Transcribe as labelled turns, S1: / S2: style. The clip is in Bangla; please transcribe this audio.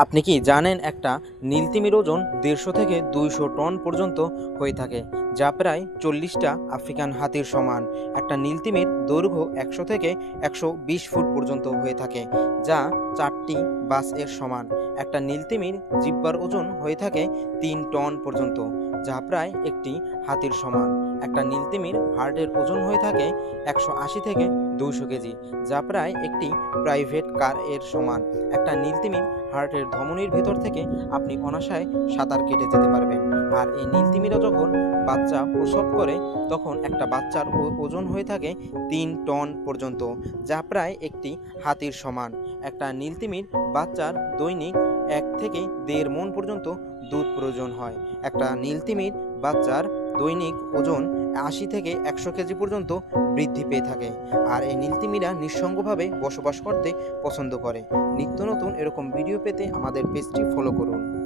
S1: আপনি কি জানেন একটা নীলতিমির ওজন দেড়শো থেকে দুইশো টন পর্যন্ত হয়ে থাকে, যা প্রায় চল্লিশটা আফ্রিকান হাতির সমান। একটা নীলতিমির দৈর্ঘ্য একশো থেকে একশো বিশ ফুট পর্যন্ত হয়ে থাকে, যা চারটি বাসের সমান। একটা নীলতিমির জিব্বার ওজন হয়ে থাকে তিন টন পর্যন্ত, যা প্রায় একটি হাতির সমান। একটা নীলতিমির হার্টের ওজন হয়ে থাকে একশো আশি থেকে দুইশো কেজি, যা প্রায় একটি প্রাইভেট কার এর সমান। একটা নীলতিমির হার্টের ধমনির ভিতর থেকে আপনি অনাশায় সাঁতার কেটে যেতে পারবেন। আর এই নীলতিমিরা যখন বাচ্চা প্রসব করে, তখন একটা বাচ্চার ওজন হয়ে থাকে তিন টন পর্যন্ত, যা প্রায় একটি হাতির সমান। একটা নীলতিমির বাচ্চার দৈনিক এক থেকে দেড় মন পর্যন্ত দুধ প্রয়োজন হয়। একটা নীলতিমির বাচ্চার দৈনিক ওজন আশি থেকে একশো কেজি পর্যন্ত বৃদ্ধি পেয়ে থাকে। আর এই নীলতিমিরা নিঃসঙ্গভাবে বসবাস করতে পছন্দ করে। নিত্য নতুন এরকম ভিডিও পেতে আমাদের পেজটি ফলো করুন।